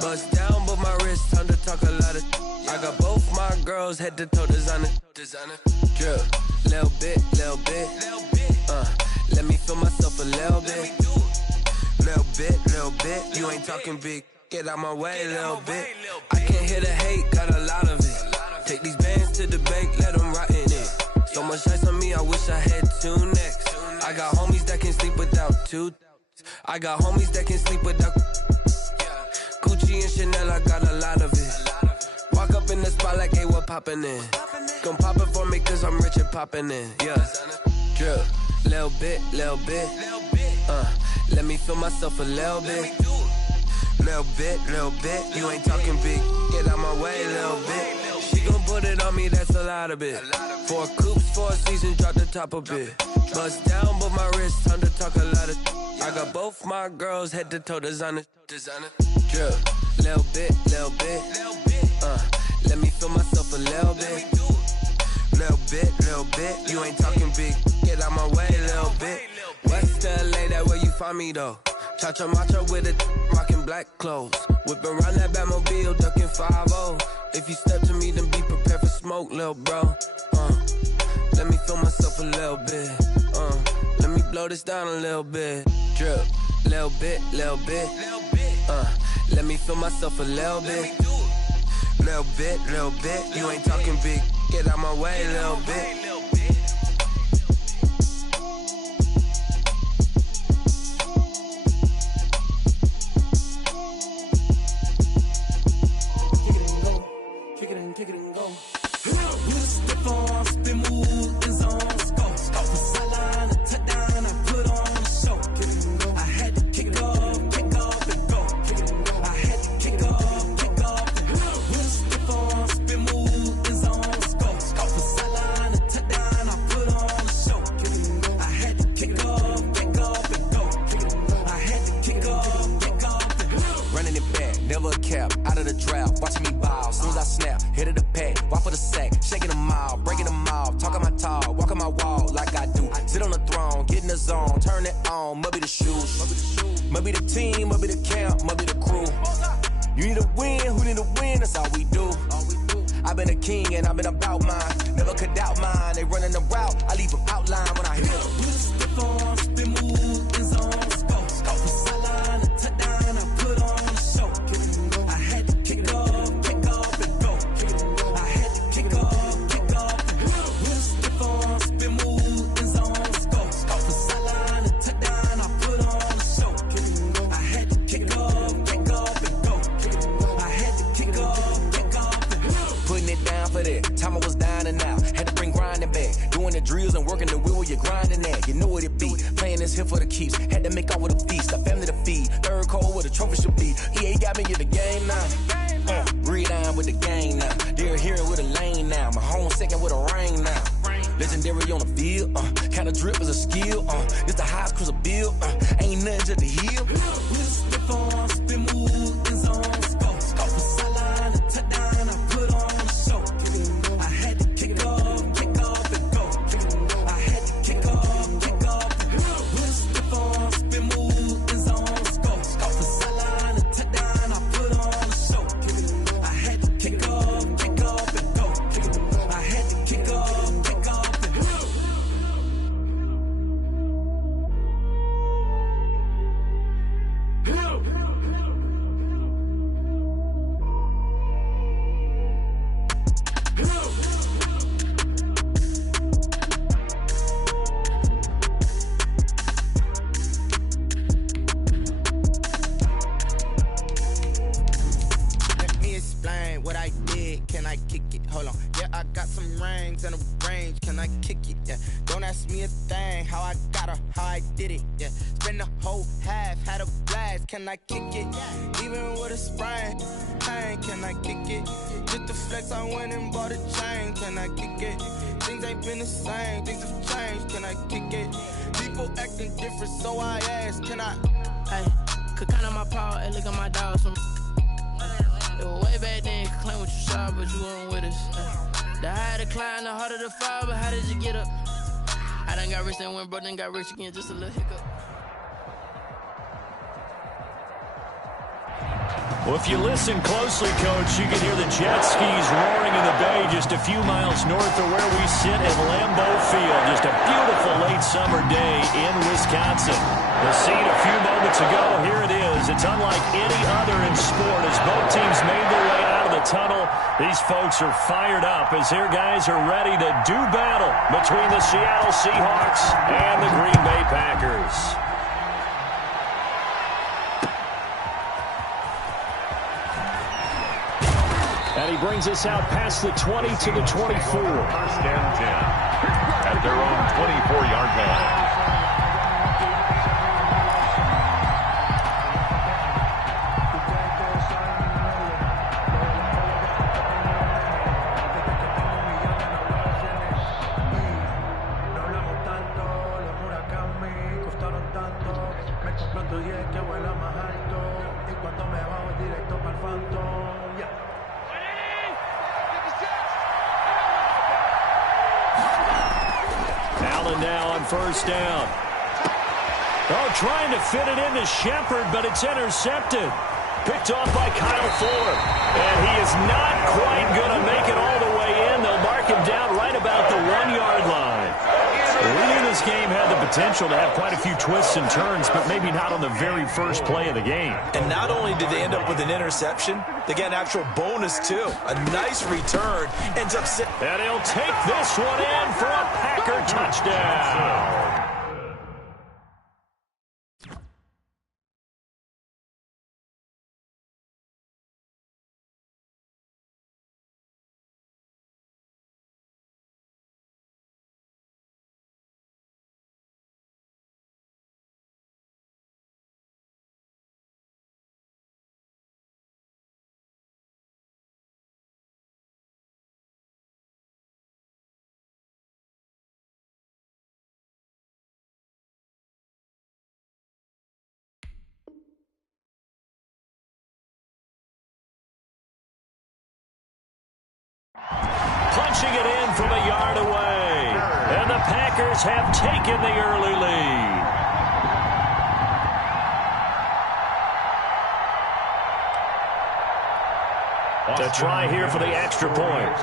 Bust down, but my wrist, time to talk a lot of. I got both my girls head to toe designer. Drip, little bit. Let me feel myself a little bit. Little bit. You ain't talking big. Get out my way, little bit. I can't hear the hate, got a lot of it. Take these bands to the bank, let them rot in it. So much ice on me, I wish I had two necks. I got homies that can sleep without two. I got homies that can sleep without. Gucci and Chanel, I got a lot of it. Walk up in the spot like, hey, what poppin' in? Gon' pop it for me cause I'm rich and poppin' in. Yeah, drip, little bit. Let me feel myself a little bit. Little bit. You ain't talking big. Get out my way, little bit. She gon' put it on me, that's a lot of it. 4 coops, 4 seasons, drop the top a bit. Bust down, but my wrist, time to talk a lot of. I got both my girls head to toe designer. Drip, little bit. Let me feel myself a little bit. Little bit. You ain't talking big. Get out my way, little bit. West LA, that where you find me though. Cha-cha matcha with it, rockin' black clothes. Whip around that Batmobile, duckin' 5-0. If you step to me, then be prepared for smoke, lil' bro. Let me feel myself a little bit. Let me blow this down a little bit. Drip, little bit. Let me feel myself a little bit. Little bit. You ain't talking big. Get out my way, little bit. Kick it and go. With a stiff on, spin move, is on scope. Scope the sideline, a touchdown, I put on a show. I had to kick off and go. I had to kick off and go. With a stiff on, spin move, is on scope. Scope the sideline, a touchdown, I put on a show. I had to kick off and go. I had to kick off and go. Running it back, never a cap, out of the draft, watching me ball. Soon as I snap, hit of the pack, walk for the sack, shaking them out, breaking them off, talking my talk, walking my wall like I do. Sit on the throne, get in the zone, turn it on, must be the shoes, must be the team, must be the camp, must be the crew. You need a win, who need a win, that's all we do. I've been a king and I've been about mine, never could doubt mine, they running the route, I leave them outline when I hit them. With a stiff on, spin move, is on scope. Scope the sideline, a touchdown, I put on a show. I had to kick off and go. I had to kick off. With a stiff on, spin move, is on scope. Scope the sideline, a touchdown, I put on a show. I had to kick off and go. I had to kick off. Putting it down for that, time I was down and out, had to bring grinding back, doing the drills and working the wheel where you're grinding at, you know what it be, playing this here for the keeps, had to make out with a feast, a family to feed, third cold where the trophy should be, EA got me in the game now, breathe down with the game now, they're here with a lane now, my home second with a rain now, legendary on the field, kinda drip is a skill, this the highest cruiser bill, ain't nothing to the hill. With a stiff on, spin move, is on scope. Scope the sideline, a touchdown, I put on a show. I had to kick off and go. I had to kick off. With a stiff on, spin move, is on scope. Scope the sideline, a touchdown, I put on a show. I had to kick off and go. I had to kick off and go. Let me explain what I did. Can I kick it? Hold on. Yeah, I got some rings and a range. Can I kick it? Yeah. Don't ask me a thing. How I got her, how I did it. Yeah. Spend the whole half, had a blast. Can I kick it? Even with a sprain. Pain, can I kick it? Just the flex, I went and bought a chain. Can I kick it? Things ain't been the same. Things have changed. Can I kick it? People acting different, so I ask. Can I? Hey, could count on my power, and look at my dogs. It was way back then, could claim what you saw, but you weren't with us. The higher the climb, the harder the fall, but how did you get up? I done got rich, then went broke, then got rich again, just a little hiccup. Well, if you listen closely, Coach, you can hear the jet skis roaring in the bay just a few miles north of where we sit at Lambeau Field. Just a beautiful late summer day in Wisconsin. The scene a few moments ago, here it is. It's unlike any other in sport. As both teams made their way out of the tunnel, these folks are fired up as their guys are ready to do battle between the Seattle Seahawks and the Green Bay Packers. And he brings us out past the 20 to the 24. First and 10 at their own 24-yard line. First down. Oh, trying to fit it into Shepard, but it's intercepted. Picked off by Kyle Fuller. And he is not quite going to make it all the way in. They'll mark him down right about the 1-yard line. We knew this game had the potential to have quite a few twists and turns, but maybe not on the very first play of the game. And not only did they end up with an interception, they got an actual bonus, too. A nice return. Ends up sitting. And he'll take this one in for a Packer touchdown. Punching it in from a yard away. And the Packers have taken the early lead. To try here for the extra point.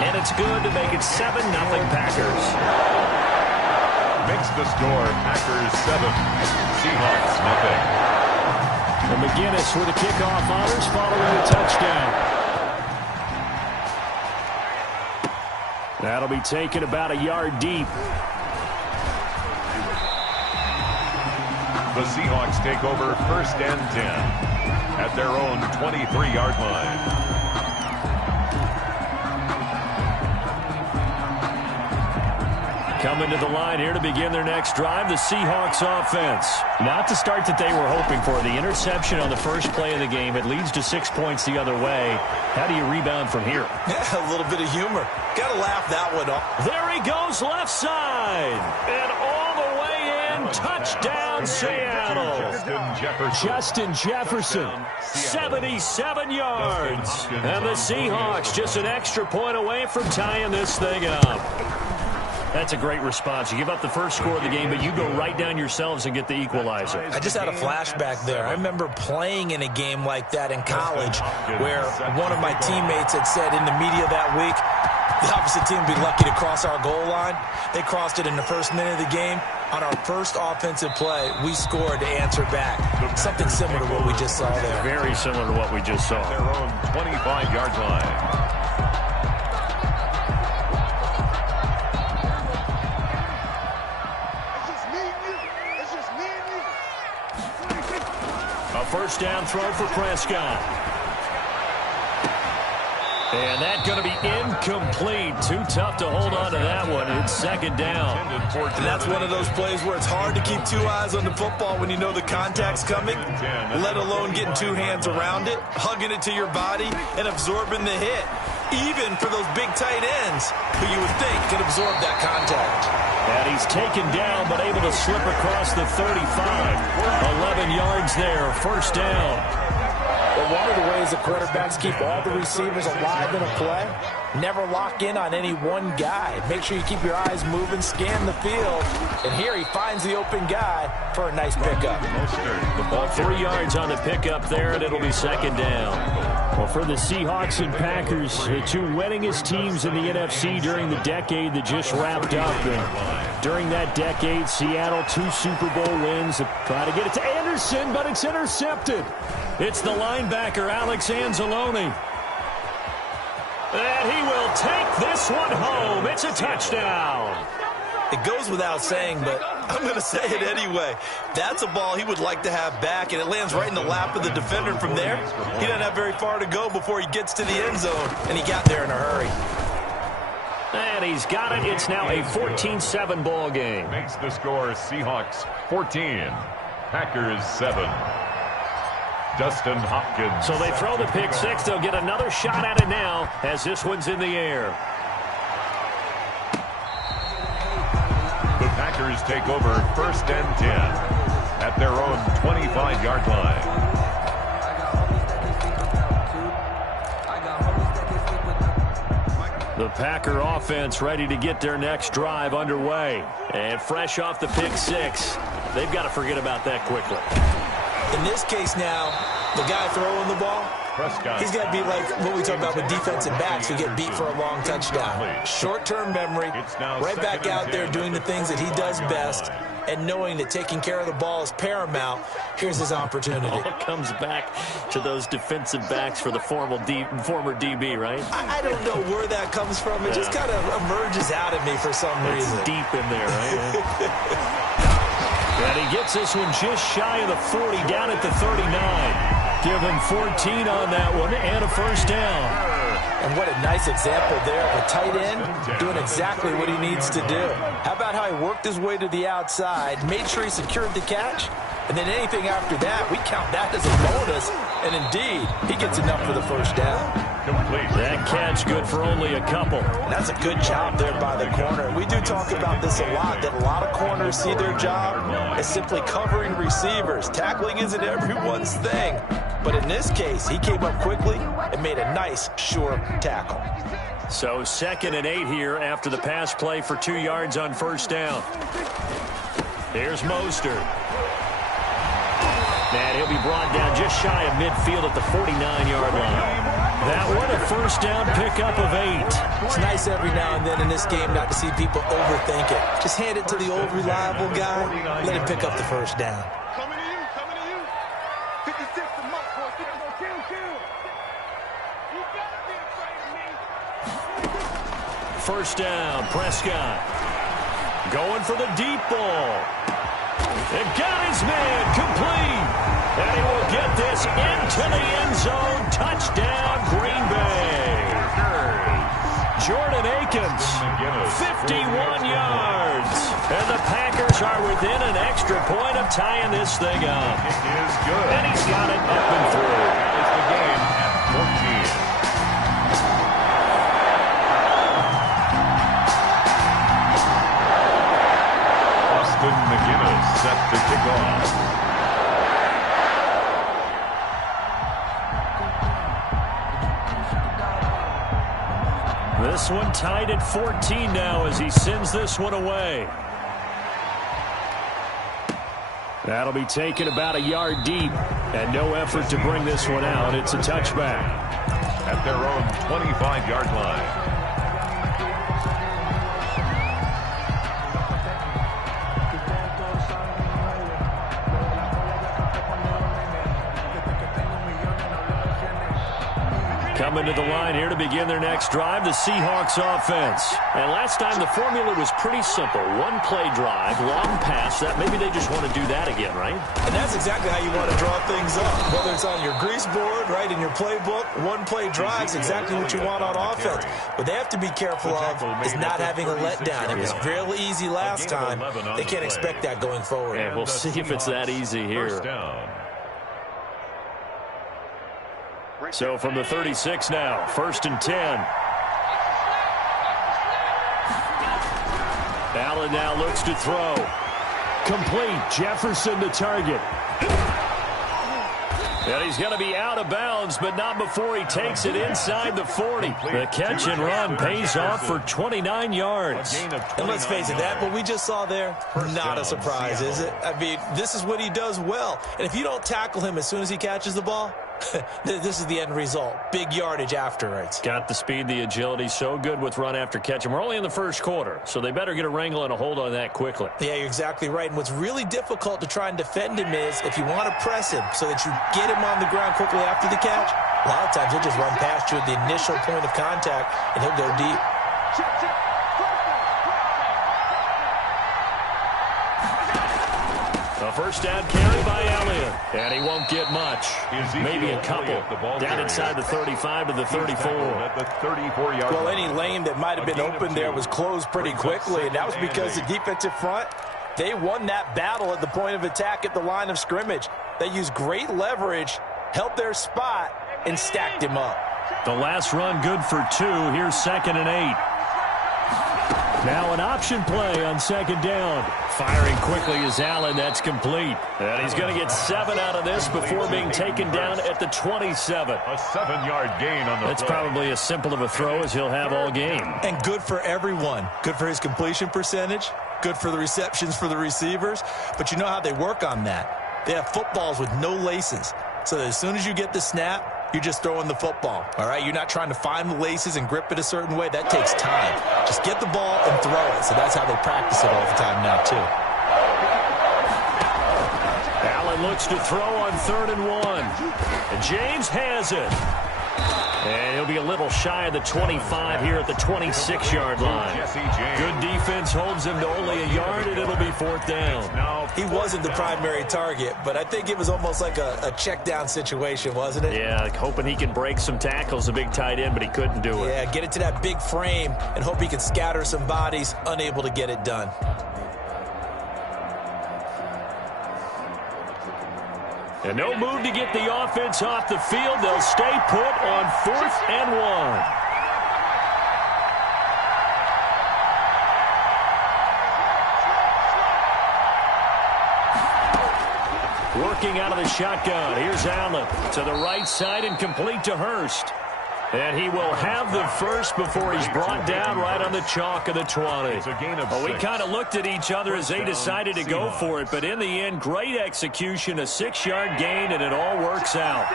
And it's good to make it 7-0 Packers. Makes the score Packers 7, Seahawks 0. And McGinnis with a kickoff honors following the touchdown. That'll be taken about a yard deep. The Seahawks take over first and 10 at their own 23-yard line. Coming to the line here to begin their next drive, the Seahawks offense. Not the start that they were hoping for. The interception on the first play of the game. It leads to 6 points the other way. How do you rebound from here? Yeah, a little bit of humor. Got to laugh that one off. There he goes left side. And all the way in. Touchdown, Seattle. Justin Jefferson. 77 yards. And the Seahawks just an extra point away from tying this thing up. That's a great response. You give up the first score of the game, but you go right down yourselves and get the equalizer. I just had a flashback there. I remember playing in a game like that in college where one of my teammates had said in the media that week, the opposite team would be lucky to cross our goal line. They crossed it in the first minute of the game. On our first offensive play, we scored to answer back. Something similar to what we just saw there. Very similar to what we just saw. Their own 25-yard line. First down throw for Prescott. And that's going to be incomplete. Too tough to hold on to that one. It's second down. And that's one of those plays where it's hard to keep two eyes on the football when you know the contact's coming, let alone getting two hands around it, hugging it to your body, and absorbing the hit. Even for those big tight ends who you would think can absorb that contact. And he's taken down but able to slip across the 35. 11 yards there, first down. Well, one of the ways the quarterbacks keep all the receivers alive in a play, never lock in on any one guy. Make sure you keep your eyes moving, scan the field. And here he finds the open guy for a nice pickup. The ball 3 yards on the pickup there, and it'll be second down. Well, for the Seahawks and Packers, the two winningest teams in the NFC during the decade that just wrapped up. And during that decade, Seattle, 2 Super Bowl wins. Try to get it to Anderson, but it's intercepted. It's the linebacker, Alexander. And he will take this one home. It's a touchdown. It goes without saying, but I'm going to say it anyway. That's a ball he would like to have back, and it lands right in the lap of the defender from there. He doesn't have very far to go before he gets to the end zone, and he got there in a hurry. And he's got it. It's now a 14-7 ball game. Makes the score Seahawks 14, Packers 7. Dustin Hopkins. So they throw the pick six. They'll get another shot at it now as this one's in the air. The Packers take over 1st and 10 at their own 25-yard line. The Packer offense ready to get their next drive underway. And fresh off the pick six, they've got to forget about that quickly. In this case now, the guy throwing the ball, he's got to be like what we talk about with defensive backs who get beat for a long touchdown. Short-term memory, right back out there doing the things that he does best, and knowing that taking care of the ball is paramount. Here's his opportunity. All comes back to those defensive backs for the former DB, right? I don't know where that comes from. It just kind of emerges out at me for some reason. It's deep in there, right? And he gets this one just shy of the 40, down at the 39. Give him 14 on that one and a first down. And what a nice example there of a tight end doing exactly what he needs to do. How about how he worked his way to the outside, made sure he secured the catch, and then anything after that, we count that as a bonus. And indeed, he gets enough for the first down. Complete. That catch good for only a couple. And that's a good job there by the corner. We do talk about this a lot, that a lot of corners see their job as simply covering receivers. Tackling isn't everyone's thing. But in this case, he came up quickly and made a nice, sure tackle. So 2nd and 8 here after the pass play for 2 yards on first down. Here's Mostert. And he'll be brought down just shy of midfield at the 49-yard line. That one a first down pickup of 8. It's nice every now and then in this game not to see people overthink it. Just hand it to the old reliable guy. Let him pick up the first down. Coming to you. 56 to Mark, boy. Kill. You better be afraid of me. First down, Prescott. Going for the deep ball. It got his man complete. And he will get this into the end zone. Touchdown, Green Bay. Jordan Akins, 51 yards. And the Packers are within an extra point of tying this thing up. It is good. And he's got it up and through. It's the game at 14. McGinnis set to kick off. This one tied at 14 now as he sends this one away. That'll be taken about a yard deep, and no effort to bring this one out. It's a touchback. At their own 25-yard line. Coming to the line here to begin their next drive, the Seahawks offense. And last time the formula was pretty simple. One play drive, long pass. That maybe they just want to do that again, right? And that's exactly how you want to draw things up. Whether it's on your grease board, right, in your playbook, one play drive is exactly what you want on offense. What they have to be careful of is not having a letdown. It was real easy last time. They can't expect that going forward. And we'll see if it's that easy here. So from the 36 now, 1st and 10. Allen now looks to throw. Complete. Jefferson to target. And he's going to be out of bounds, but not before he takes it inside the 40. The catch and run pays off for 29 yards. And let's face it, that what we just saw there, not a surprise, is it? I mean, this is what he does well. And if you don't tackle him as soon as he catches the ball, this is the end result. Big yardage afterwards. Got the speed, the agility, so good with run after catch. And we're only in the first quarter, so they better get a wrangle and a hold on that quickly. Yeah, you're exactly right. And what's really difficult to try and defend him is if you want to press him so that you get him on the ground quickly after the catch, a lot of times he'll just run past you at the initial point of contact, and he'll go deep. A first down carry by Elliott, and he won't get much. Maybe a couple. Down inside the 35 to the 34. Well, any lane that might have been open there was closed pretty quickly, and that was because the defensive front, they won that battle at the point of attack at the line of scrimmage. They used great leverage, held their spot, and stacked him up. The last run good for 2. Here's 2nd and 8. Now an option play on 2nd down. Firing quickly is Allen. That's complete. And he's going to get 7 out of this before being taken down at the 27. A 7-yard gain on the That's probably as simple of a throw as he'll have all game. And good for everyone. Good for his completion percentage. Good for the receptions for the receivers. But you know how they work on that. They have footballs with no laces. So that as soon as you get the snap, you're just throwing the football, all right? You're not trying to find the laces and grip it a certain way. That takes time. Just get the ball and throw it. So that's how they practice it all the time now, too. Allen looks to throw on 3rd and 1. And James has it. And he'll be a little shy of the 25 here at the 26-yard line. Good defense holds him to only a yard, and it'll be 4th down. He wasn't the primary target, but I think it was almost like a check-down situation, wasn't it? Yeah, hoping he can break some tackles, a big tight end, but he couldn't do it. Yeah, get it to that big frame and hope he can scatter some bodies, unable to get it done. And no move to get the offense off the field. They'll stay put on 4th and 1. Working out of the shotgun. Here's Allen to the right side and complete to Hurst. And he will have the first before he's brought down right on the chalk of the 20. Well, we kind of looked at each other as they decided to go for it, but in the end, great execution, a 6-yard gain, and it all works out.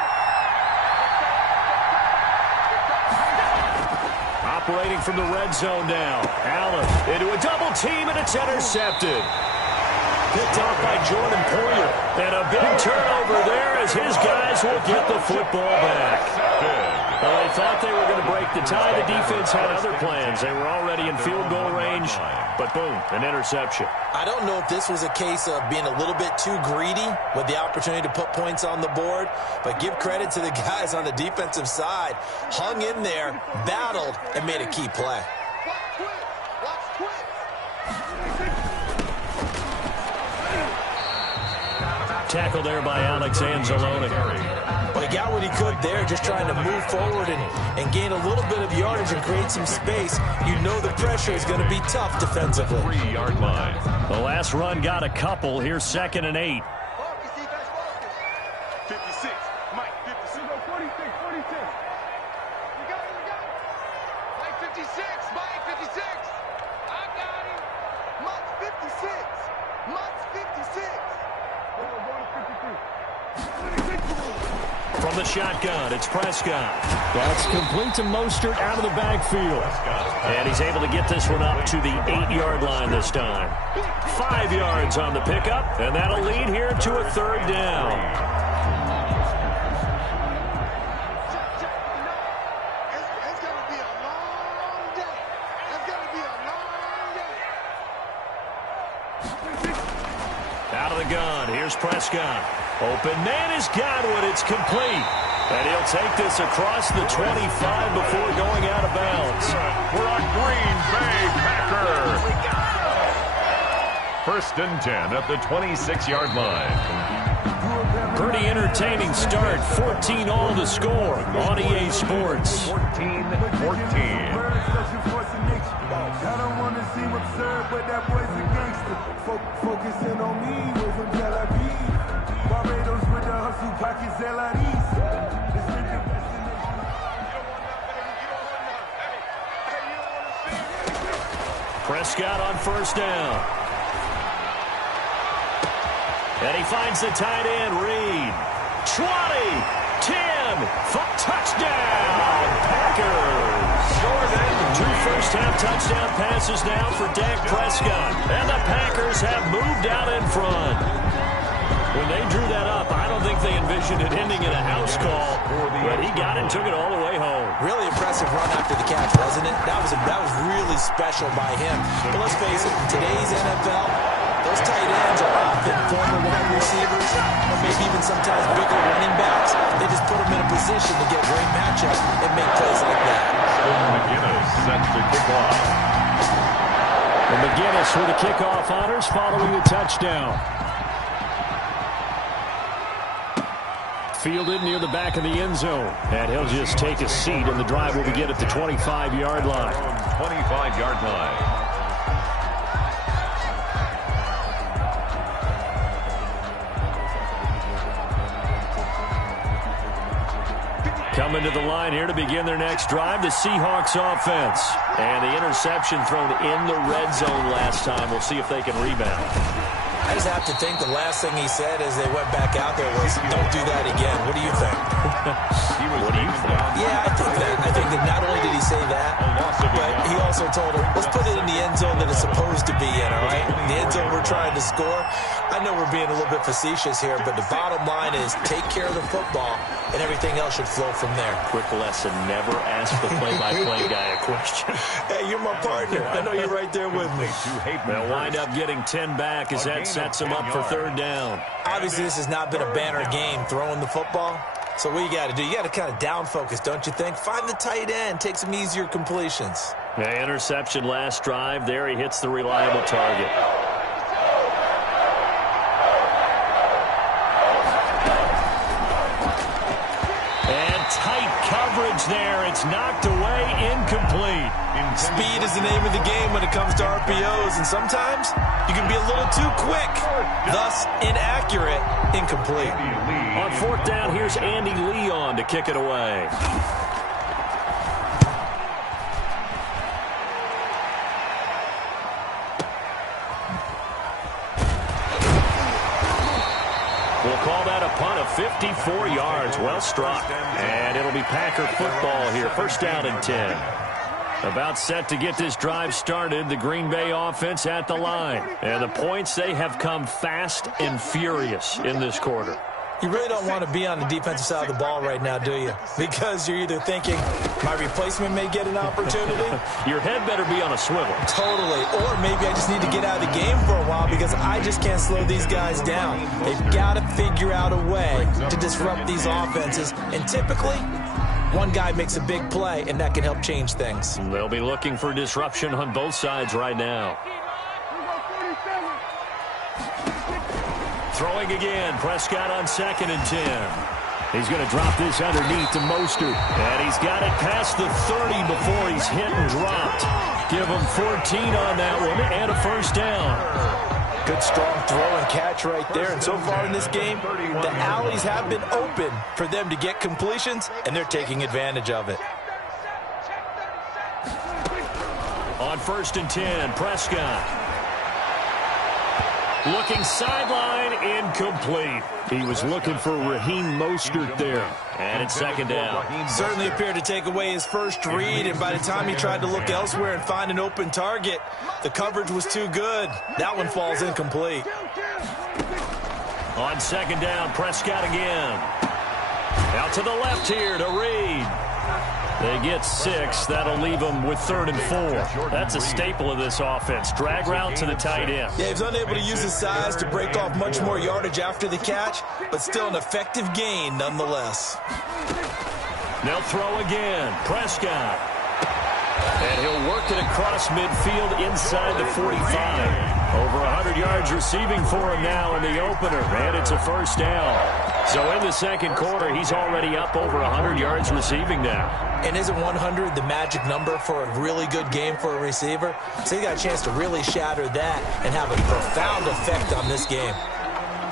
Operating from the red zone now. Allen into a double team, and it's intercepted. Picked off by Jordan Poyer. And a big turnover there as his guys will get the football back. Well, they thought they were going to break the tie. The defense had other plans. They were already in field goal range, but boom, an interception. I don't know if this was a case of being a little bit too greedy with the opportunity to put points on the board, but give credit to the guys on the defensive side. Hung in there, battled, and made a key play. Tackle there by Alexander. Well, he got what he could there, just trying to move forward and gain a little bit of yardage and create some space. You know the pressure is going to be tough defensively. 3-yard line. The last run got a couple. Here's 2nd and 8. 56. Mike, 56. 46, 46. You got it, you got it. Mike, 56. Mike, 56. I got him. Mike's 56. Mike's 56. From the shotgun, it's Prescott. That's complete to Mostert out of the backfield. And he's able to get this one up to the 8-yard line this time. 5 yards on the pickup, and that'll lead here to a 3rd down. It's going to be a long day. It's going to be a long day. Out of the gun, here's Prescott. Open man has got one. It's complete. And he'll take this across the 25 before going out of bounds. We're on Green Bay Packer. 1st and 10 at the 26-yard line. Pretty entertaining start. 14-all to score on EA Sports. 14-14. I don't want to seem absurd, but that boy's a gangster. Focusing on me, way from Tel Aviv. Barbados with the hustle Prescott on first down. And he finds the tight end, Reed. 20, 10, touchdown, Packers. Two first-half touchdown passes now for Dak Prescott. And the Packers have moved out in front. When they drew that up, I don't think they envisioned it ending in a house call, but he got it and took it all the way home. Really impressive run after the catch, wasn't it? That was really special by him. But let's face it, in today's NFL, those tight ends are often former wide receivers, or maybe even sometimes bigger running backs. They just put them in a position to get great matchup and make plays like that. McGinnis sets the kickoff. And McGinnis with the kickoff honors following the touchdown. Fielded near the back of the end zone. And he'll just take a seat, and the drive will begin at the 25-yard line. 25-yard line. Coming to the line here to begin their next drive, the Seahawks offense. And the interception thrown in the red zone last time. We'll see if they can rebound. I just have to think the last thing he said as they went back out there was, don't do that again. What do you think? What do you think? Yeah, I think that not only did he say that, but he also told him, let's put it in the end zone that it's supposed to be in, all right? The end zone we're trying to score. I know we're being a little bit facetious here, but the bottom line is take care of the football, and everything else should flow from there. Quick lesson, never ask the play-by-play guy a question. Hey, you're my partner. I know you're right there with me. They'll wind up getting 10 back as that sets them up for third down. Obviously, this has not been a banner game throwing the football. So what you got to do, you got to kind of down focus, don't you think? Find the tight end, take some easier completions. Yeah, interception last drive. There he hits the reliable target. And tight coverage there. It's knocked away, incomplete. Speed is the name of the game when it comes to RPOs, and sometimes you can be a little too quick, thus inaccurate, incomplete. On fourth down, here's Andy Leon to kick it away. We'll call that a punt of 54 yards. Well struck. And it'll be Packer football here. First down and 10. About set to get this drive started, the Green Bay offense at the line. And the points, they have come fast and furious in this quarter. You really don't want to be on the defensive side of the ball right now, do you? Because you're either thinking, my replacement may get an opportunity. Your head better be on a swivel. Totally. Or maybe I just need to get out of the game for a while because I just can't slow these guys down. They've got to figure out a way to disrupt these offenses. And typically, one guy makes a big play, and that can help change things. They'll be looking for disruption on both sides right now. Throwing again, Prescott on 2nd and 10. He's going to drop this underneath to Mostert. And he's got it past the 30 before he's hit and dropped. Give him 14 on that one and a first down. Good strong throw and catch right there. And so far in this game, the alleys have been open for them to get completions, and they're taking advantage of it. On 1st and 10, Prescott. Looking sideline, incomplete. He was looking for Raheem Mostert there. And it's 2nd down. Certainly appeared to take away his first read, and by the time he tried to look elsewhere and find an open target, the coverage was too good. That one falls incomplete. On 2nd down, Prescott again. Out to the left here to Reed. They get 6. That'll leave them with 3rd and 4. That's a staple of this offense. Drag route to the tight end. Yeah, he's unable to use his size to break off much more yardage after the catch, but still an effective gain nonetheless. They'll throw again. Prescott. And he'll work it across midfield inside the 45. Over 100 yards receiving for him now in the opener. And it's a first down. So in the second quarter, he's already up over 100 yards receiving now. And isn't 100 the magic number for a really good game for a receiver? So he got a chance to really shatter that and have a profound effect on this game.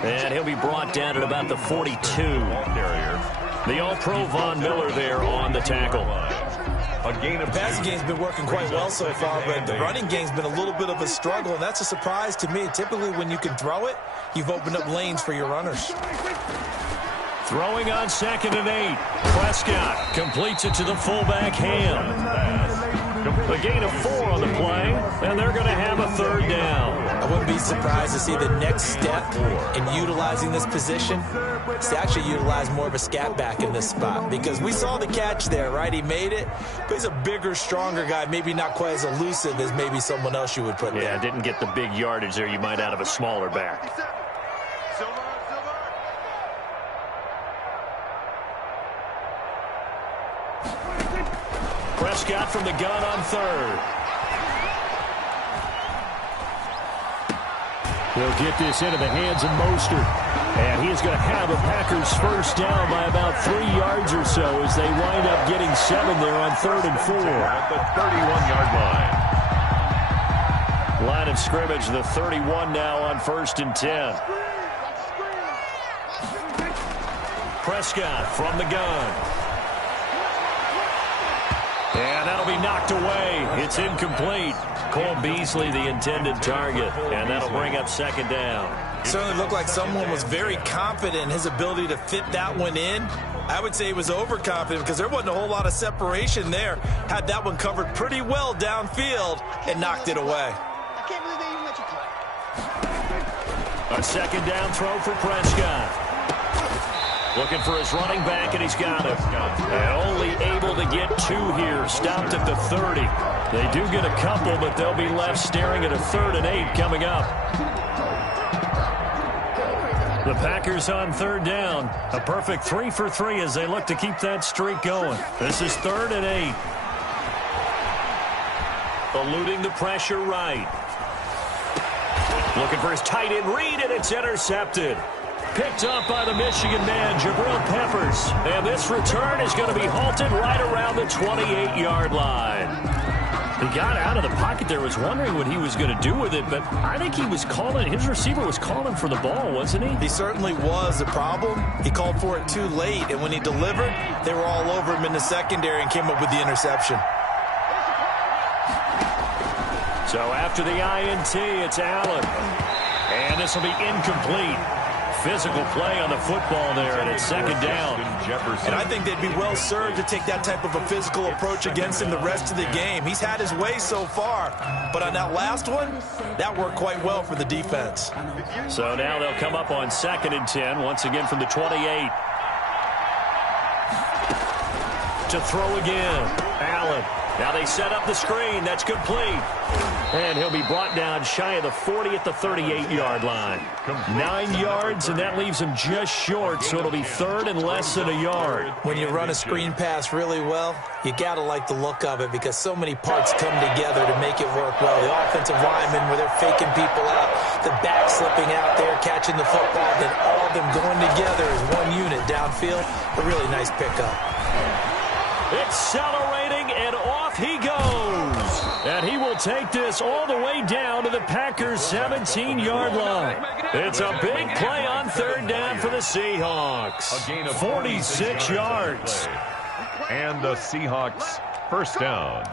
And he'll be brought down at about the 42. The All-Pro Von Miller there on the tackle. The passing game's been working quite well so far, but the running game's been a little bit of a struggle, and that's a surprise to me. Typically, when you can throw it, you've opened up lanes for your runners. Throwing on 2nd and 8. Prescott completes it to the fullback, Ham. A gain of 4 on the play, and they're going to have a 3rd down. I wouldn't be surprised to see the next step in utilizing this position is to actually utilize more of a scat back in this spot, because we saw the catch there, right? He made it, but he's a bigger, stronger guy, maybe not quite as elusive as maybe someone else you would put there. Yeah, didn't get the big yardage there you might out of a smaller back. Prescott from the gun on 3rd. He'll get this into the hands of Mostert. And he is going to have a Packers 1st down by about 3 yards or so as they wind up getting 7 there on 3rd and 4. At the 31-yard line. Line of scrimmage, the 31 now on 1st and 10. Prescott from the gun. And that'll be knocked away. It's incomplete. Cole Beasley, the intended target. And that'll bring up 2nd down. Certainly looked like someone was very confident in his ability to fit that one in. I would say he was overconfident because there wasn't a whole lot of separation there. Had that one covered pretty well downfield and knocked it away. I can't believe they even let you play. A 2nd down throw for Prescott. Looking for his running back, and he's got it. And only able to get 2 here. Stopped at the 30. They do get a couple, but they'll be left staring at a 3rd and 8 coming up. The Packers on 3rd down. A perfect 3 for 3 as they look to keep that streak going. This is 3rd and 8. Eluding the pressure right. Looking for his tight end read, and it's intercepted. Picked up by the Michigan man, Jabril Peppers. And this return is going to be halted right around the 28-yard line. He got out of the pocket there, was wondering what he was going to do with it, but I think he was calling, his receiver was calling for the ball, wasn't he? He certainly was. The problem, he called for it too late, and when he delivered, they were all over him in the secondary and came up with the interception. So after the INT, it's Allen. And this will be incomplete. Physical play on the football there, and it's 2nd down. And I think they'd be well served to take that type of a physical approach against him the rest of the game. He's had his way so far, but on that last one, that worked quite well for the defense. So now they'll come up on 2nd and 10, once again from the 28. To throw again, Allen. Now they set up the screen. That's complete. And he'll be brought down shy of the 40 at the 38-yard line. 9 yards, and that leaves him just short, so it'll be 3rd and less than a yard. When you run a screen pass really well, you got to like the look of it because so many parts come together to make it work well. The offensive linemen, where they're faking people out, the back slipping out there, catching the football, then all of them going together as one unit downfield. A really nice pickup. Accelerating, and off he goes. And he will take this all the way down to the Packers' 17-yard line. It's a big play on 3rd down for the Seahawks. 46 yards. And the Seahawks 1st down.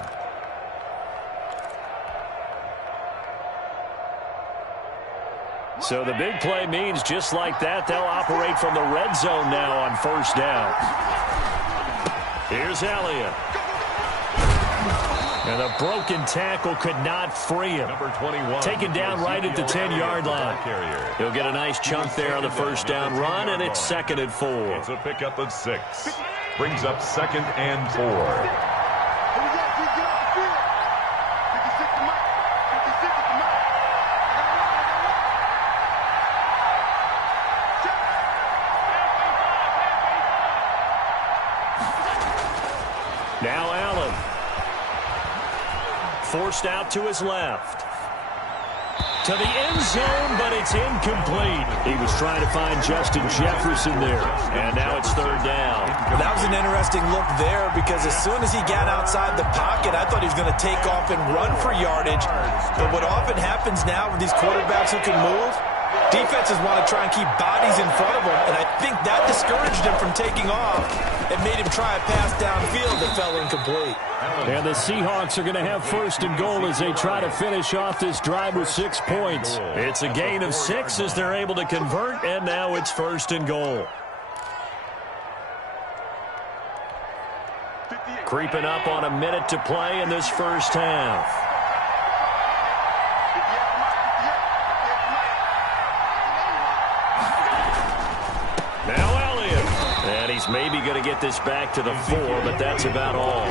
So the big play means just like that, they'll operate from the red zone now on 1st down. Here's Elliott. And a broken tackle could not free him. Number 21. Taken down right at the 10-yard line. He'll get a nice chunk there on the 1st down run, and it's 2nd and 4. It's a pickup of 6. Brings up 2nd and 4. Now Allen. Forced out to his left. To the end zone, but it's incomplete. He was trying to find Justin Jefferson there. And now it's 3rd down. That was an interesting look there because as soon as he got outside the pocket, I thought he was going to take off and run for yardage. But what often happens now with these quarterbacks who can move, Defenses want to try and keep bodies in front of him, and I think that discouraged him from taking off and made him try a pass downfield that fell incomplete. And the Seahawks are going to have first and goal as they try to finish off this drive with 6 points. It's a gain of 6 as they're able to convert, and now it's first and goal. Creeping up on a minute to play in this first half. Now Elliott. And he's maybe going to get this back to the 4, but that's about all.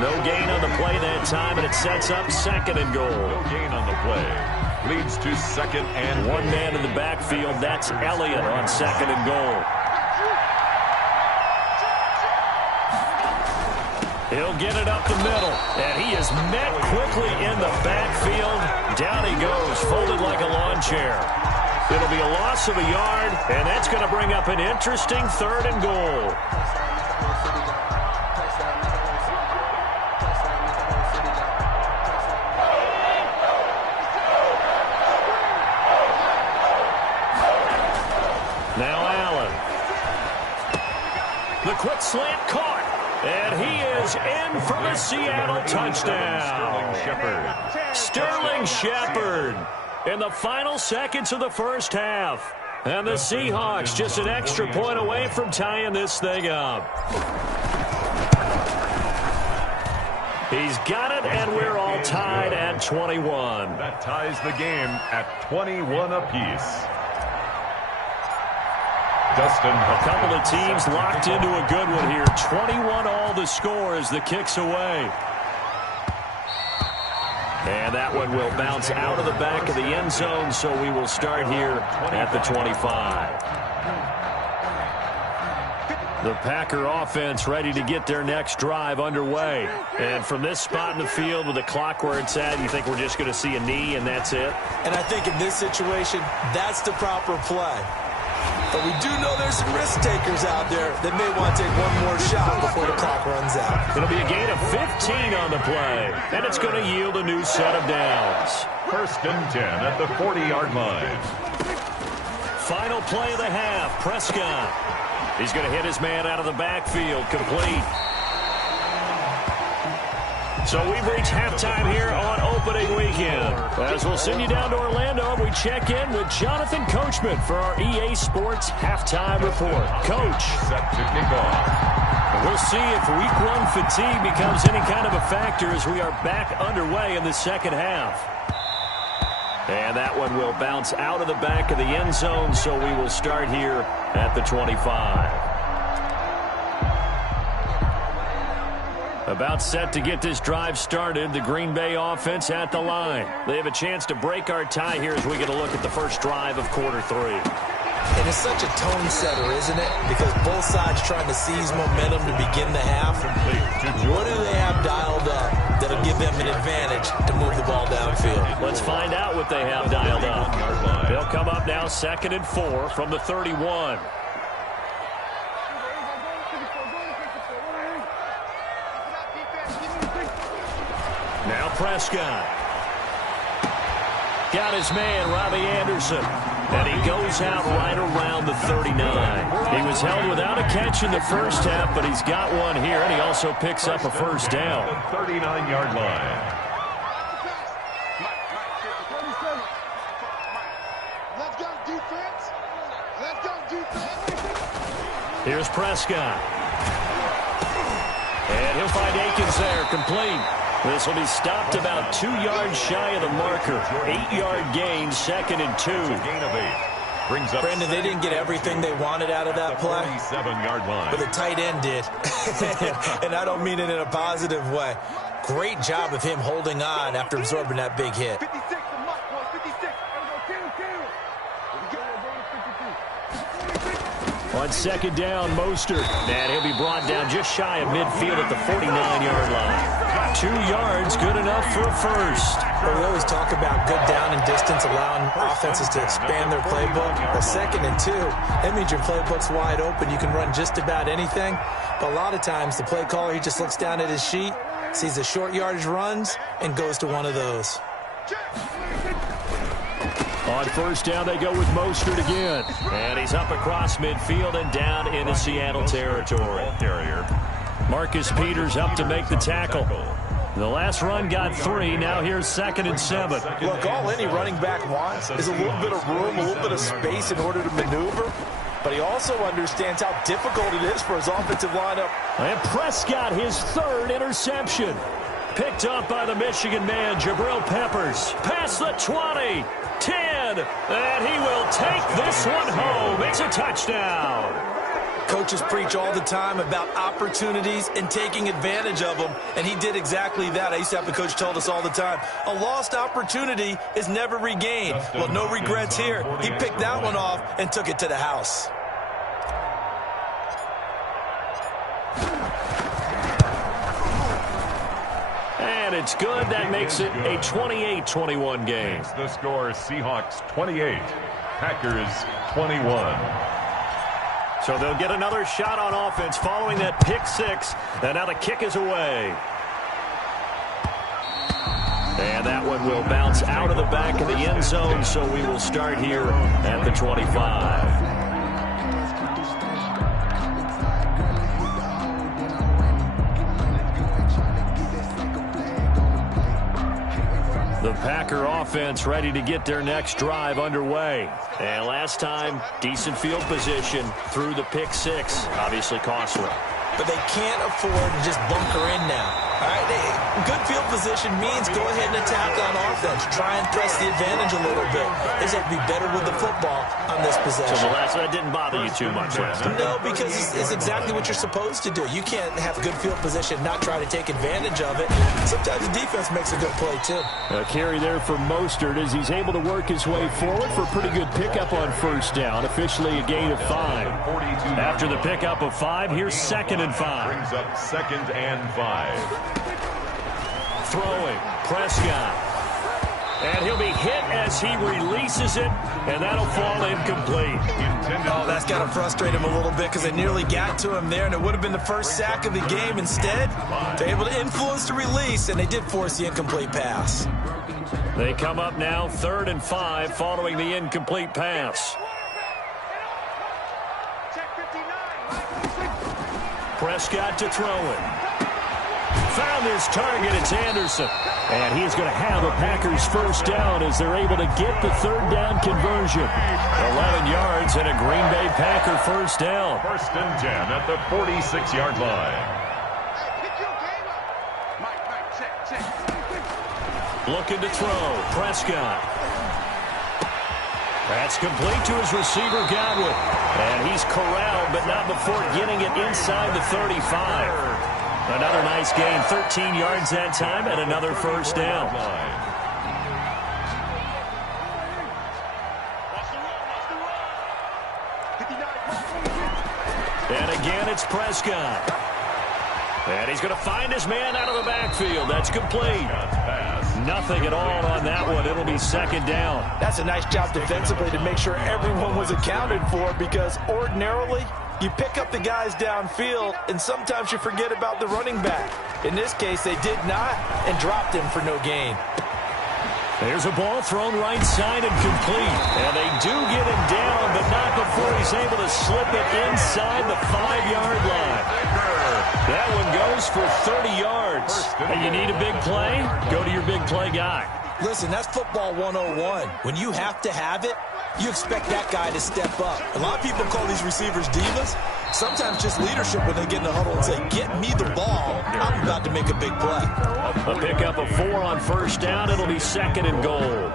No gain on the play that time, and it sets up second and goal. No gain on the play. Leads to second and one man in the backfield. That's Elliott on second and goal. He'll get it up the middle, and he is met quickly in the backfield. Down he goes, folded like a lawn chair. It'll be a loss of a yard, and that's going to bring up an interesting third and goal. Now Allen. The quick slant caught. And he is in for the Seattle touchdown. Sterling Shepard in the final seconds of the first half. And the Seahawks just an extra point away from tying this thing up. He's got it, and we're all tied at 21. That ties the game at 21 apiece. A couple of teams locked into a good one here. 21 all the score as the kick's away. And that one will bounce out of the back of the end zone, so we will start here at the 25. The Packer offense ready to get their next drive underway. And from this spot in the field with the clock where it's at, you think we're just going to see a knee and that's it? And I think in this situation, that's the proper play. But we do know there's some risk takers out there that may want to take one more shot before the clock runs out. It'll be a gain of 15 on the play, and it's going to yield a new set of downs. First and 10 at the 40-yard line. Final play of the half, Prescott. He's going to hit his man out of the backfield, complete. So we've reached halftime here on opening weekend. As we'll send you down to Orlando, we check in with Jonathan Coachman for our EA Sports Halftime Report. Coach. Set to kick off. We'll see if week one fatigue becomes any kind of a factor as we are back underway in the second half. And that one will bounce out of the back of the end zone, so we will start here at the 25. About set to get this drive started, the Green Bay offense at the line. They have a chance to break our tie here as we get a look at the first drive of quarter 3. And it's such a tone setter, isn't it? Because both sides trying to seize momentum to begin the half. What do they have dialed up that'll give them an advantage to move the ball downfield? Let's find out what they have dialed up. They'll come up now 2nd and 4 from the 31. Now Prescott. Got his man, Robbie Anderson. And he goes out right around the 39. He was held without a catch in the first half, but he's got one here, and he also picks up a first down. The 39-yard line. Let's go, defense. Let's go, defense. Here's Prescott. And he'll find Akins there, complete. This will be stopped about 2 yards shy of the marker. 8-yard gain, 2nd and 2. Gain of 8. Brings up Brandon, they didn't get everything they wanted out of that play. 47-yard line. But the tight end did. And I don't mean it in a positive way. Great job of him holding on after absorbing that big hit. 56 to Mike, 56. On second down, Mostert. And he'll be brought down just shy of midfield at the 49-yard line. 2 yards, good enough for a first. Well, we always talk about good down and distance, allowing offenses to expand their playbook. The 2nd and 2, that means your playbook's wide open. You can run just about anything. But a lot of times, the play caller, he just looks down at his sheet, sees the short yardage runs, and goes to one of those. On first down, they go with Mostert again. And he's up across midfield and down into Seattle territory. Marcus Peters up to make the tackle. The last run got 3. Now here's 2nd and 7. Look, all any running back wants is a little bit of room, a little bit of space in order to maneuver. But he also understands how difficult it is for his offensive lineup. And Prescott, his 3rd interception. Picked up by the Michigan man, Jabril Peppers. Past the 20, 10, and he will take this one home. It's a touchdown. Coaches preach all the time about opportunities and taking advantage of them, and he did exactly that. I used to have a coach told us all the time, a lost opportunity is never regained. Well, no regrets here. He picked that one off and took it to the house. And it's good. That makes it a 28-21 game. The score, Seahawks 28, Packers 21. So they'll get another shot on offense following that pick 6. And now the kick is away. And that one will bounce out of the back of the end zone. So we will start here at the 25. The Packer offense ready to get their next drive underway. And last time, decent field position through the pick 6. Obviously costly. But they can't afford to just bunker in now. All right, good field position means go ahead and attack on offense. Try and press the advantage a little bit. They just have to be better with the football on this possession. So that didn't bother you too much last time? No, because it's exactly what you're supposed to do. You can't have good field position, not try to take advantage of it. Sometimes the defense makes a good play, too. A carry there for Mostert as he's able to work his way forward for a pretty good pickup on first down. Officially a gain of 5. After the pickup of 5, here's 2nd and 5. Brings up 2nd and 5. Throwing, Prescott. And he'll be hit as he releases it, and that'll fall incomplete. Oh, that's got to frustrate him a little bit because they nearly got to him there, and it would have been the first sack of the game. Instead, they're able to influence the release, and they did force the incomplete pass. They come up now 3rd and 5 following the incomplete pass. Prescott to throw it. Found his target. It's Anderson. And he's going to have a Packers first down as they're able to get the 3rd down conversion. 11 yards and a Green Bay Packer first down. 1st and 10 at the 46-yard line. Looking to throw. Prescott. That's complete to his receiver, Godwin. And he's corralled, but not before getting it inside the 35. Another nice gain, 13 yards that time, and another first down. And again, it's Prescott. And he's going to find his man out of the backfield. That's complete. Nothing at all on that one. It'll be 2nd down. That's a nice job defensively to make sure everyone was accounted for, because ordinarily you pick up the guys downfield and sometimes you forget about the running back. In this case, they did not and dropped him for no gain. There's a ball thrown right side and complete. And they do get him down, but not before he's able to slip it inside the 5-yard line. That one goes for 30 yards. And you need a big play? Go to your big play guy. Listen, that's football 101. When you have to have it, you expect that guy to step up. A lot of people call these receivers divas. Sometimes just leadership when they get in the huddle and say, get me the ball. I'm about to make a big play. A pickup of 4 on first down. It'll be 2nd and goal.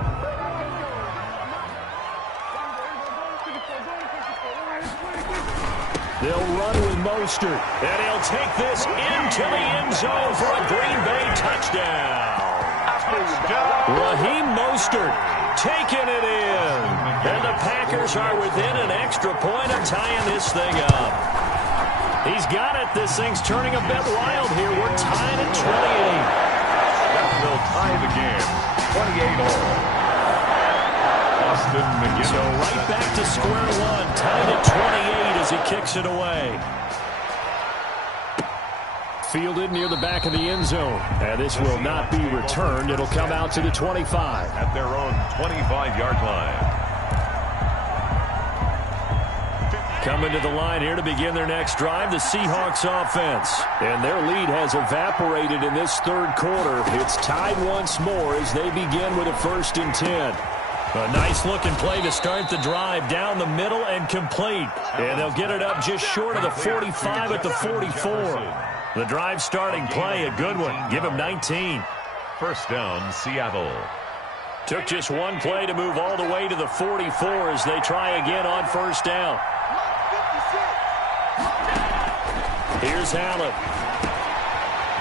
They'll run with Mostert. And he'll take this into the end zone for a Green Bay touchdown. Raheem Mostert taking it in. And the Packers are within an extra point of tying this thing up. He's got it. This thing's turning a bit wild here. We're tied at 28. That will tie the game. 28 all. Austin McGinnis. So right back to square one. Tied at 28 as he kicks it away. fielded near the back of the end zone. And this will not be returned. It'll come out to the 25. At their own 25-yard line. Coming to the line here to begin their next drive, the Seahawks offense. And their lead has evaporated in this third quarter. It's tied once more as they begin with a 1st and 10. A nice-looking play to start the drive down the middle and complete. And they'll get it up just short of the 45 at the 44. The drive starting play, a good one. Give him 19. First down, Seattle. Took just one play to move all the way to the 44 as they try again on 1st down. Here's Allen.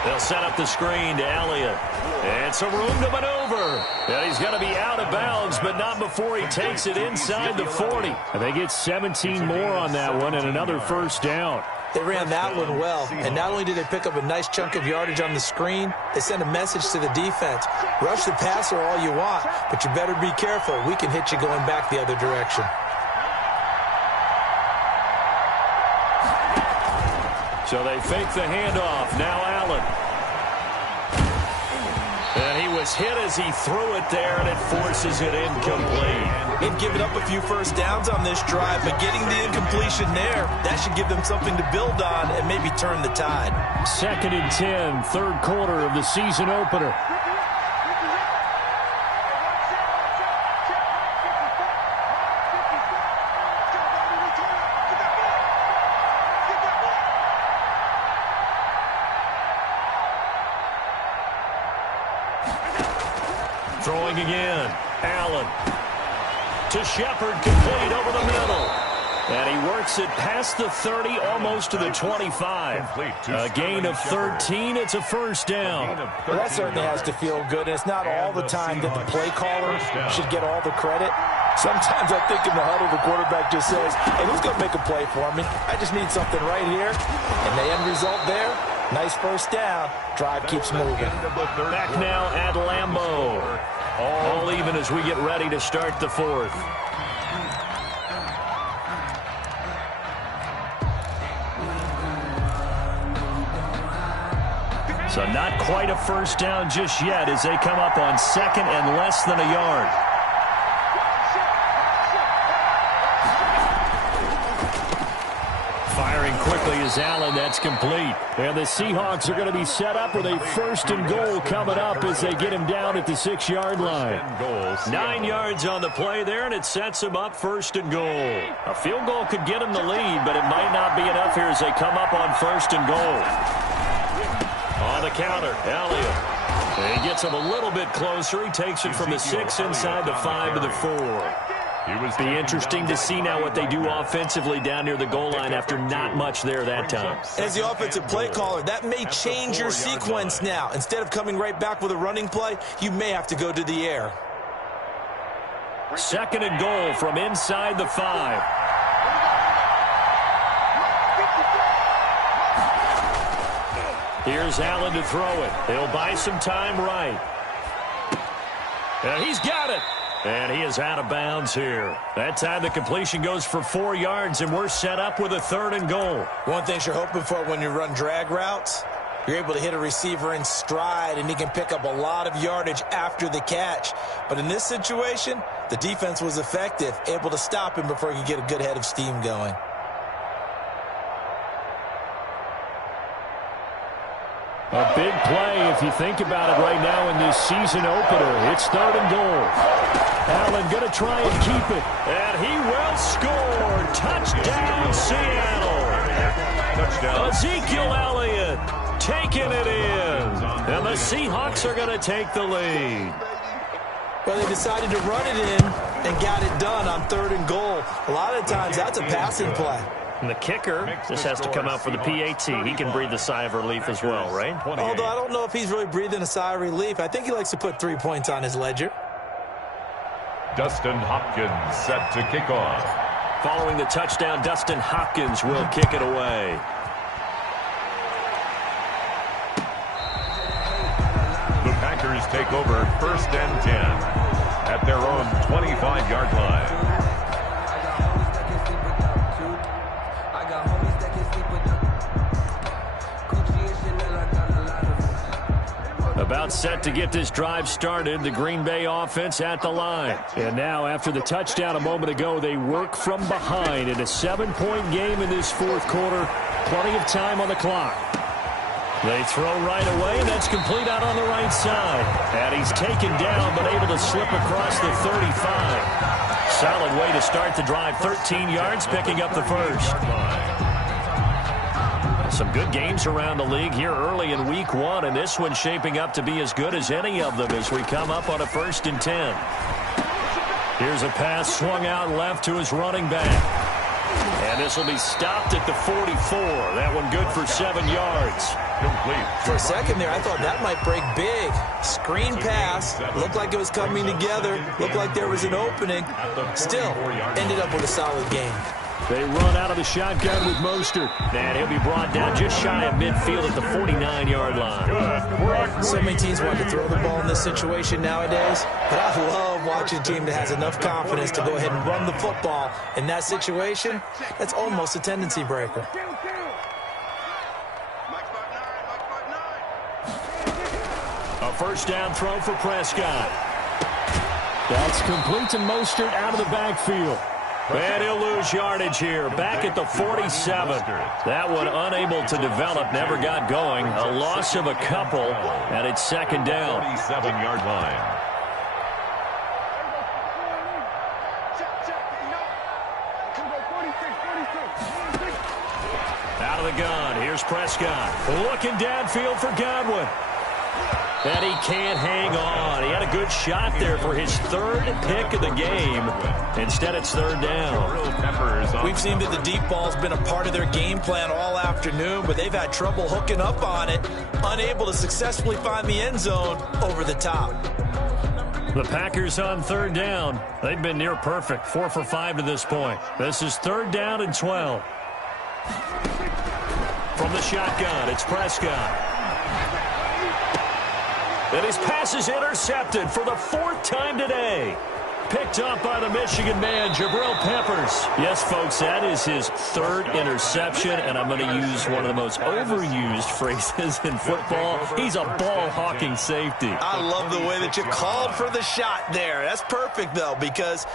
They'll set up the screen to Elliott. And some room to maneuver. And he's going to be out of bounds, but not before he takes it inside the 40. And they get 17 more on that one and another 1st down. They ran that one well, and not only did they pick up a nice chunk of yardage on the screen, they sent a message to the defense. Rush the passer all you want, but you better be careful. We can hit you going back the other direction. So they fake the handoff. Now Allen. And he was hit as he threw it there, and it forces it incomplete. They've given up a few 1st downs on this drive, but getting the incompletion there, that should give them something to build on and maybe turn the tide. 2nd and 10, third quarter of the season opener. Throwing again. Allen. To Shepard, complete over the middle. And he works it past the 30, almost to the 25. A gain of 13. It's a 1st down. Well, that certainly has to feel good. And it's not all the time that the play caller should get all the credit. Sometimes I think in the huddle, the quarterback just says, hey, who's going to make a play for me? I just need something right here. And the end result there, nice 1st down. Drive keeps moving. Back now at Lambeau. All even as we get ready to start the 4th. So not quite a 1st down just yet as they come up on 2nd and less than a yard. Firing quickly is Allen. That's complete. And the Seahawks are going to be set up with a 1st and goal coming up as they get him down at the 6-yard line. 9 yards on the play there, and it sets him up 1st and goal. A field goal could get him the lead, but it might not be enough here as they come up on 1st and goal. On the counter, Elliott. He gets him a little bit closer. He takes it from the 6 inside the 5 to the 4. It would be interesting to see now what they do offensively down near the goal line after not much there that time. As the offensive play caller, that may change your sequence now. Instead of coming right back with a running play, you may have to go to the air. 2nd and goal from inside the 5. Here's Allen to throw it. He'll buy some time right. And he's got it. And he is out of bounds here. That time the completion goes for 4 yards, and we're set up with a 3rd and goal. One thing you're hoping for when you run drag routes, you're able to hit a receiver in stride, and he can pick up a lot of yardage after the catch. But in this situation, the defense was effective, able to stop him before he could get a good head of steam going. A big play if you think about it right now in this season opener. It's 3rd and goal. Allen going to try and keep it. And he will score. Touchdown, Seattle. Touchdown. Ezekiel Elliott taking it in. And the Seahawks are going to take the lead. Well, they decided to run it in and got it done on 3rd and goal. A lot of times that's a passing play. And the kicker just has to come out for the PAT. He can breathe a sigh of relief as well, right? Although I don't know if he's really breathing a sigh of relief. I think he likes to put 3 points on his ledger. Dustin Hopkins set to kick off. Following the touchdown, Dustin Hopkins will kick it away. The Packers take over 1st and 10 at their own 25-yard line. About set to get this drive started, the Green Bay offense at the line. And now, after the touchdown a moment ago, they work from behind in a 7-point game in this fourth quarter. Plenty of time on the clock. They throw right away, and that's complete out on the right side. And he's taken down, but able to slip across the 35. Solid way to start the drive. 13 yards, picking up the first. Some good games around the league here early in week 1, and this one's shaping up to be as good as any of them as we come up on a 1st and 10. Here's a pass swung out left to his running back. And this will be stopped at the 44. That one good for 7 yards. Complete. For a second there, I thought that might break big. Screen pass. Looked like it was coming together. Looked like there was an opening. Still, ended up with a solid game. They run out of the shotgun with Mostert. And he'll be brought down just shy of midfield at the 49-yard line. So many teams want to throw the ball in this situation nowadays, but I love watching a team that has enough confidence to go ahead and run the football. In that situation, that's almost a tendency breaker. A first down throw for Prescott. That's complete to Mostert out of the backfield. And he'll lose yardage here. Back at the 47. That one unable to develop. Never got going. A loss of a couple. And it's second down. 47-yard line. Out of the gun. Here's Prescott. Looking downfield for Godwin. And he can't hang on. He had a good shot there for his 3rd pick of the game. Instead, it's 3rd down. We've seen that the deep ball's been a part of their game plan all afternoon, but they've had trouble hooking up on it, unable to successfully find the end zone over the top. The Packers on 3rd down. They've been near perfect, 4 for 5 to this point. This is 3rd down and 12. From the shotgun, it's Prescott. And his pass is intercepted for the 4th time today. Picked up by the Michigan man, Jabril Peppers. Yes, folks, that is his 3rd interception, and I'm going to use one of the most overused phrases in football. He's a ball-hawking safety. I love the way that you called for the shot there. That's perfect, though, because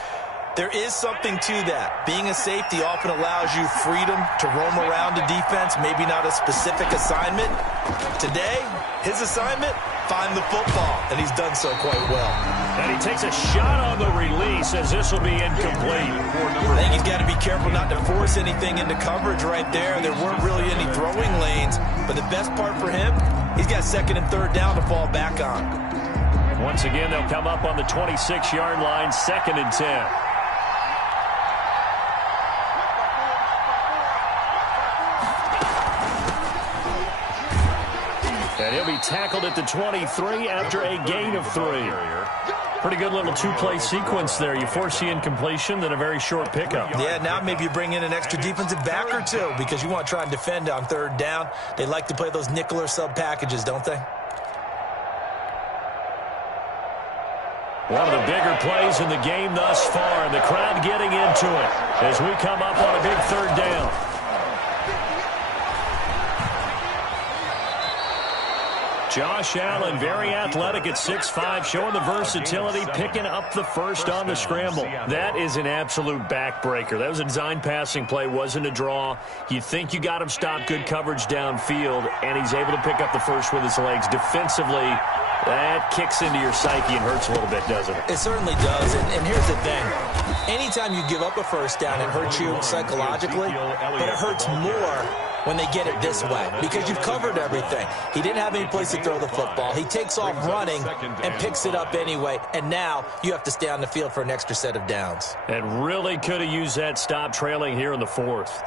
there is something to that. Being a safety often allows you freedom to roam around a defense, maybe not a specific assignment. Today, his assignment, find the football, and he's done so quite well. And he takes a shot on the release as this will be incomplete. I think he's got to be careful not to force anything into coverage right there. There weren't really any throwing lanes, but the best part for him, he's got 2nd and 3rd down to fall back on. Once again, they'll come up on the 26-yard line, 2nd and 10. And he'll be tackled at the 23 after a gain of 3. Pretty good little 2-play sequence there. You force the incompletion, then a very short pickup. Yeah, now maybe you bring in an extra defensive back or two because you want to try and defend on 3rd down. They like to play those nickel or sub packages, don't they? One of the bigger plays in the game thus far, and the crowd getting into it as we come up on a big 3rd down. Josh Allen, very athletic at 6'5", showing the versatility, picking up the first on the scramble. That is an absolute backbreaker. That was a design passing play, wasn't a draw. You think you got him stopped, good coverage downfield, and he's able to pick up the first with his legs. Defensively, that kicks into your psyche and hurts a little bit, doesn't it? It certainly does, and here's the thing. Anytime you give up a first down, it hurts you psychologically, but it hurts more when they get it this way because you've covered everything. He didn't have any place to throw the football. He takes off running and picks it up anyway, and now you have to stay on the field for an extra set of downs. And really could have used that stop trailing here in the 4th.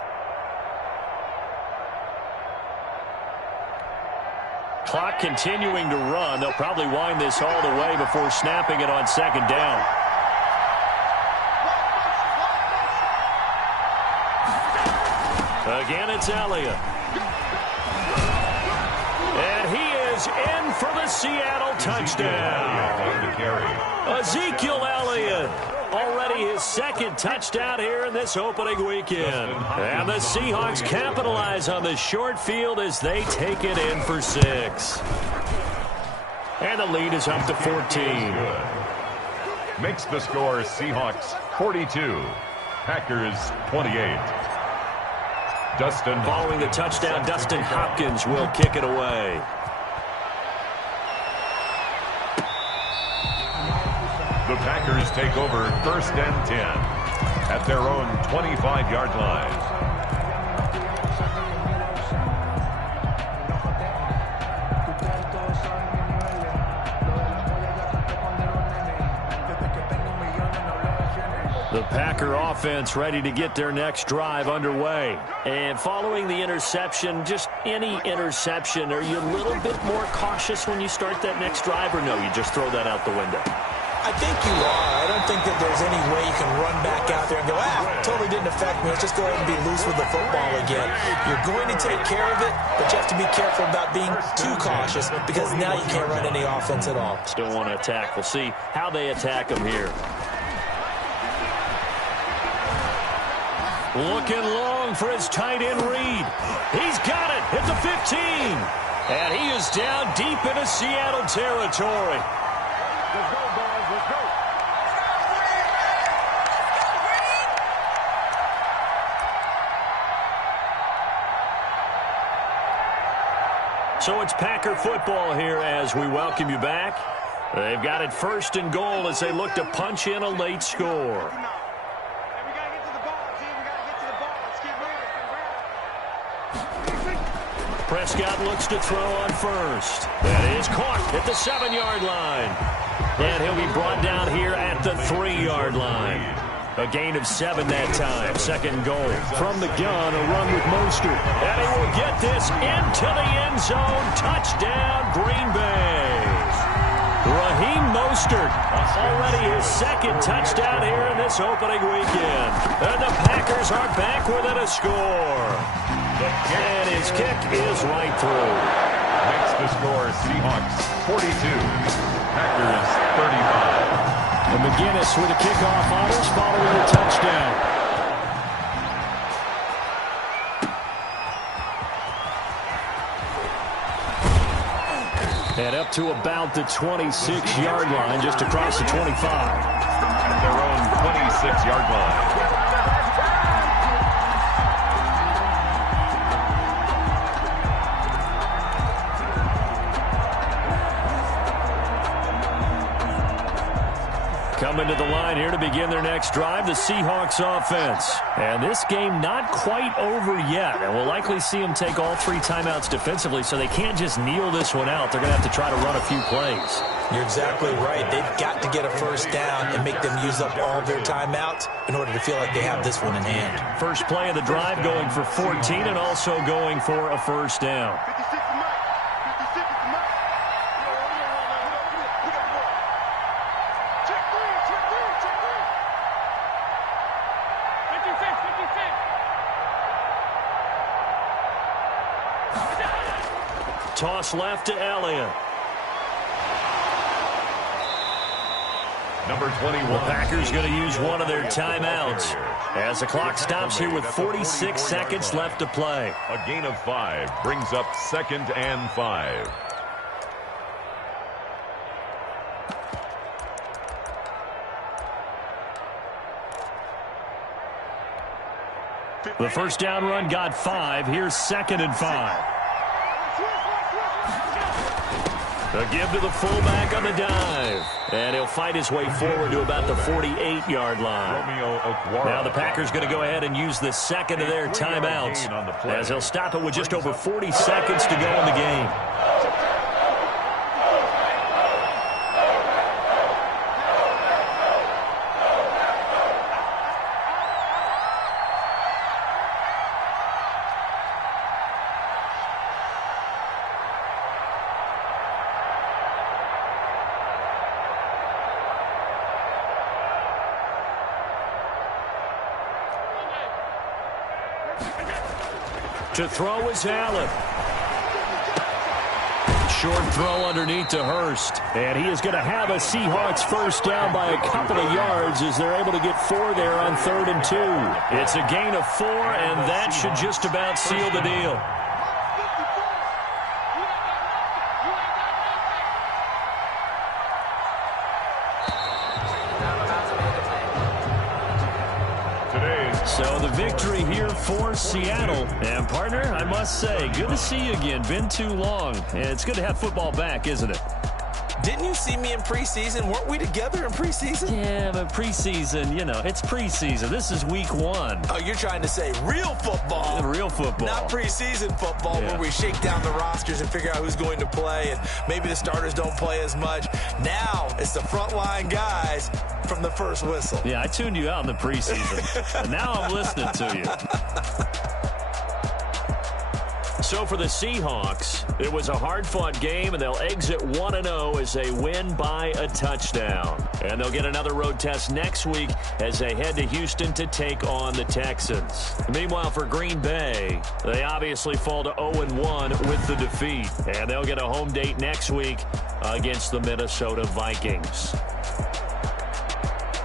Clock continuing to run. They'll probably wind this all the way before snapping it on 2nd down. Again, it's Elliott. And he is in for the Seattle touchdown. Ezekiel Elliott. Already his 2nd touchdown here in this opening weekend. And the Seahawks capitalize on the short field as they take it in for 6. And the lead is up to 14. Makes the score Seahawks 42, Packers 28. Dustin. Following the touchdown, Dustin Hopkins will kick it away. The Packers take over 1st and 10 at their own 25-yard line. The Packer offense ready to get their next drive underway. And following the interception, just any interception, are you a little bit more cautious when you start that next drive, or no, you just throw that out the window? I think you are. I don't think that there's any way you can run back out there and go, totally didn't affect me. Let's just go ahead and be loose with the football again. You're going to take care of it, but you have to be careful about being too cautious because now you can't run any offense at all. Still want to attack. We'll see how they attack them here. Looking long for his tight end Reed. He's got it at the 15. And he is down deep into Seattle territory. Let's go, boys. Let's go. So it's Packer football here as we welcome you back. They've got it 1st and goal as they look to punch in a late score. Prescott looks to throw on first. That is caught at the 7-yard line. And he'll be brought down here at the 3-yard line. A gain of 7 that time. 2nd goal. From the gun, a run with Mostert. And he will get this into the end zone. Touchdown, Green Bay. Raheem Mostert, already his 2nd touchdown here in this opening weekend. And the Packers are back within a score. And his kick is right through. Makes the score Seahawks 42, Packers 35. And McGinnis with a kickoff honors following the touchdown. And up to about the 26-yard line, just across the 25. At their own 26-yard line. Coming to the line here to begin their next drive, the Seahawks offense. And this game not quite over yet. And we'll likely see them take all 3 timeouts defensively, so they can't just kneel this one out. They're going to have to try to run a few plays. You're exactly right. They've got to get a 1st down and make them use up all their timeouts in order to feel like they have this one in hand. First play of the drive going for 14 and also going for a 1st down. Toss left to Elliott. Number 21. The Packers going to use one of their timeouts as the clock stops here with 46 seconds left to play. A gain of 5 brings up 2nd and 5. The 1st down run got 5. Here's 2nd and 5. A give to the fullback on the dive. And he'll fight his way forward to about the 48-yard line. Now the Packers going to go ahead and use the 2nd of their timeouts as they'll stop it with just over 40 seconds to go in the game. To throw is Allen. Short throw underneath to Hurst. And he is going to have a Seahawks 1st down by a couple of yards as they're able to get 4 there on 3rd and 2. It's a gain of 4, and that should just about seal the deal. So the victory here for Seattle. And, partner, I must say, good to see you again. Been too long. And it's good to have football back, isn't it? Didn't you see me in preseason? Weren't we together in preseason? Yeah, but preseason, it's preseason. This is week 1. Oh, you're trying to say real football. Real football. Not preseason football where we shake down the rosters and figure out who's going to play, and maybe the starters don't play as much. Now it's the frontline guys from the first whistle. Yeah, I tuned you out in the preseason. And now I'm listening to you. So for the Seahawks, it was a hard-fought game, and they'll exit 1-0 as they win by a touchdown. And they'll get another road test next week as they head to Houston to take on the Texans. Meanwhile, for Green Bay, they obviously fall to 0-1 with the defeat. And they'll get a home date next week against the Minnesota Vikings.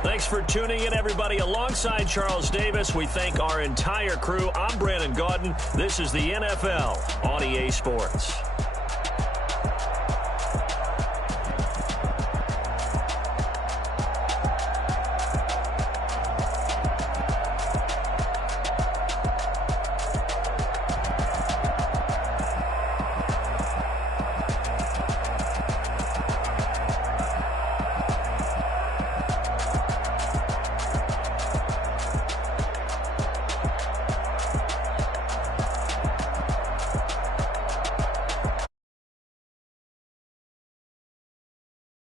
Thanks for tuning in, everybody. Alongside Charles Davis, we thank our entire crew. I'm Brandon Gaudin. This is the NFL on EA Sports.